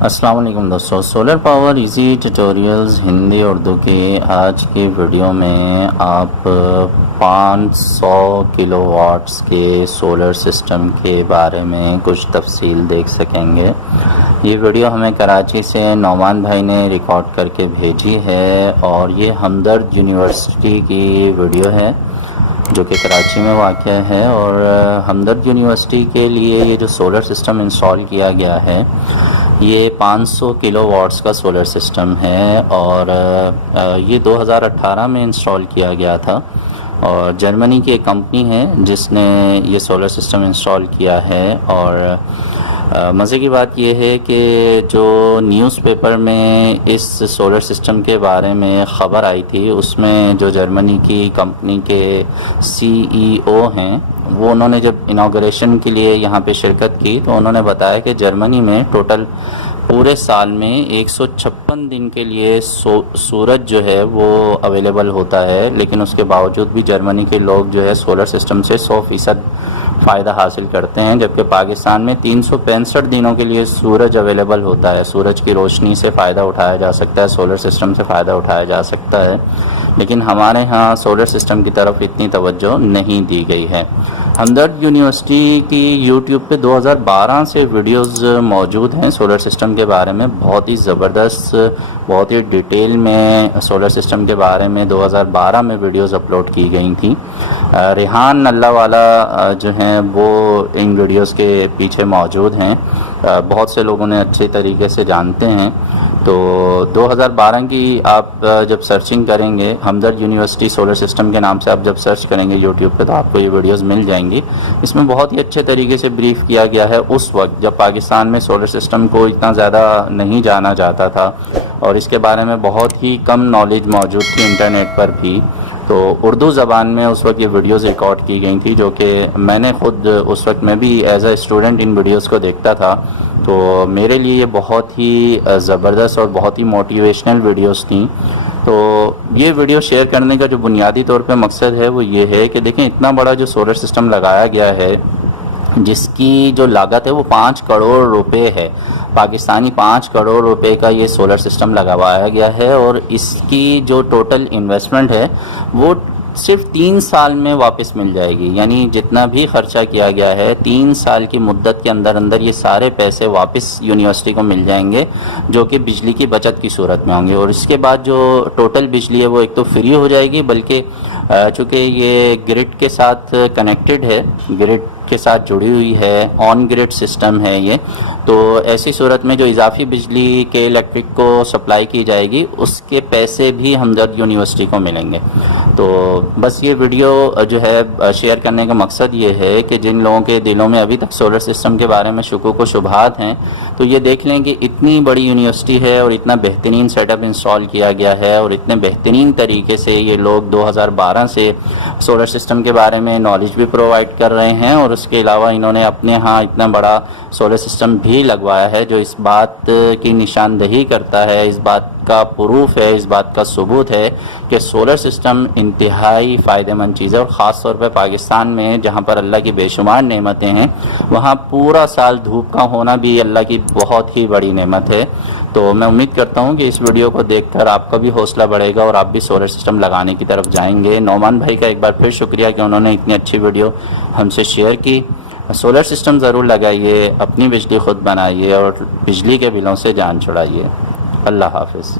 السلام علیکم دوستو، solar power easy tutorials Hindi Urdu کی آج کی ویڈیو میں آپ 500 کلو واٹس کے سولر سسٹم کے بارے میں کچھ تفصیل دیکھ سکیں گے۔ یہ ویڈیو ہمیں کراچی سے نعمان بھائی نے ریکارڈ کر کے بھیجی ہے اور یہ ہمدرد یونیورسٹی کی ویڈیو ہے جو کہ کراچی میں واقع ہے، اور ہمدرد یونیورسٹی کے لیے یہ جو سولر سسٹم انسٹال کیا گیا ہے یہ 500 کلو واٹس کا سولر سسٹم ہے، اور یہ 2018 میں انسٹال کیا گیا تھا، اور جرمنی کی ایک کمپنی ہے جس نے یہ سولر سسٹم انسٹال کیا ہے۔ اور مزے کی بات یہ ہے کہ جو نیوز پیپر میں اس سولر سسٹم کے بارے میں خبر آئی تھی اس میں جو جرمنی کی کمپنی کے CEO ہیں وہ انہوں نے جب انوگریشن کے لیے یہاں پہ شرکت کی تو انہوں نے بتایا کہ جرمنی میں ٹوٹل پورے سال میں 156 دن کے لیے سورج جو ہے وہ اویلیبل ہوتا ہے، لیکن اس کے باوجود بھی جرمنی کے لوگ جو ہے سولر سسٹم سے 100% فائدہ حاصل کرتے ہیں، جبکہ پاکستان میں 365 دنوں کے لیے سورج اویلیبل ہوتا ہے، سورج کی روشنی سے فائدہ اٹھایا جا سکتا ہے، سولر سسٹم سے فائدہ اٹھایا جا سکتا ہے، لیکن ہمارے ہاں سولر سسٹم کی طرف اتنی توجہ نہیں دی گئی ہے۔ ہمدرد یونیورسٹی کی یوٹیوب پہ 2012 سے ویڈیوز موجود ہیں سولر سسٹم کے بارے میں، بہت ہی زبردست، بہت ہی ڈیٹیل میں سولر سسٹم کے بارے میں 2012 میں ویڈیوز اپلوڈ کی گئی تھیں۔ ریحان اللہ والا جو ہیں وہ ان ویڈیوز کے پیچھے موجود ہیں، بہت سے لوگوں نے اچھے طریقے سے جانتے ہیں۔ تو 2012 کی آپ جب سرچنگ کریں گے ہمدرد یونیورسٹی سولر سسٹم کے نام سے آپ جب سرچ کریں گے یوٹیوب پہ تو آپ کو یہ ویڈیوز مل جائیں گی۔ اس میں بہت ہی اچھے طریقے سے بریف کیا گیا ہے اس وقت جب پاکستان میں سولر سسٹم کو اتنا زیادہ نہیں جانا جاتا تھا اور اس کے بارے میں بہت ہی کم نالج موجود تھی انٹرنیٹ پر بھی۔ تو اردو زبان میں اس وقت یہ ویڈیوز ریکارڈ کی گئی تھی جو کہ میں نے خود اس وقت میں بھی as a student in videos کو دیکھتا تھا، تو میرے لیے یہ بہت ہی زبردست اور بہت ہی موٹیویشنل ویڈیوز تھیں۔ تو یہ ویڈیو شیئر کرنے کا جو بنیادی طور پہ مقصد ہے وہ یہ ہے کہ دیکھیں اتنا بڑا جو سولر سسٹم لگایا گیا ہے جس کی جو لاگت ہے وہ 5 کروڑ روپے ہے، پاکستانی 5 کروڑ روپے کا یہ سولر سسٹم لگوایا گیا ہے، اور اس کی جو ٹوٹل انویسٹمنٹ ہے وہ صرف 3 سال میں واپس مل جائے گی، یعنی جتنا بھی خرچہ کیا گیا ہے 3 سال کی مدت کے اندر اندر یہ سارے پیسے واپس یونیورسٹی کو مل جائیں گے جو کہ بجلی کی بچت کی صورت میں ہوں گے، اور اس کے بعد جو ٹوٹل بجلی ہے وہ ایک تو فری ہو جائے گی، بلکہ چونکہ یہ گرڈ کے ساتھ کنیکٹڈ ہے، گرڈ کے ساتھ جڑی ہوئی ہے، آن گرڈ سسٹم ہے یہ، تو ایسی صورت میں جو اضافی بجلی کے الیکٹرک کو سپلائی کی جائے گی اس کے پیسے بھی ہمدرد یونیورسٹی کو ملیں گے۔ تو بس یہ ویڈیو جو ہے شیئر کرنے کا مقصد یہ ہے کہ جن لوگوں کے دلوں میں ابھی تک سولر سسٹم کے بارے میں شکوک و شبہات ہیں تو یہ دیکھ لیں کہ اتنی بڑی یونیورسٹی ہے اور اتنا بہترین سیٹ اپ انسٹال کیا گیا ہے، اور اتنے بہترین طریقے سے یہ لوگ 2012 سے سولر سسٹم کے بارے میں نالج بھی پرووائڈ کر رہے ہیں، اور اس کے علاوہ انہوں نے اپنے ہاں اتنا بڑا سولر سسٹم بھی لگوایا ہے جو اس بات کی نشاندہی کرتا ہے، اس بات کا پروف ہے، اس بات کا ثبوت ہے کہ سولر سسٹم انتہائی فائدہ مند چیز ہے، اور خاص طور پہ پاکستان میں جہاں پر اللہ کی بے شمار نعمتیں ہیں وہاں پورا سال دھوپ کا ہونا بھی اللہ کی بہت ہی بڑی نعمت ہے۔ تو میں امید کرتا ہوں کہ اس ویڈیو کو دیکھ کر آپ کا بھی حوصلہ بڑھے گا اور آپ بھی سولر سسٹم لگانے کی طرف جائیں گے۔ نعمان بھائی کا ایک بار پھر شکریہ کہ انہوں نے اتنی اچھی ویڈیو ہم سے شیئر کی۔ سولر سسٹم ضرور لگائیے، اپنی بجلی خود بنائیے اور بجلی کے بلوں سے جان چھڑائیے۔ اللہ حافظ۔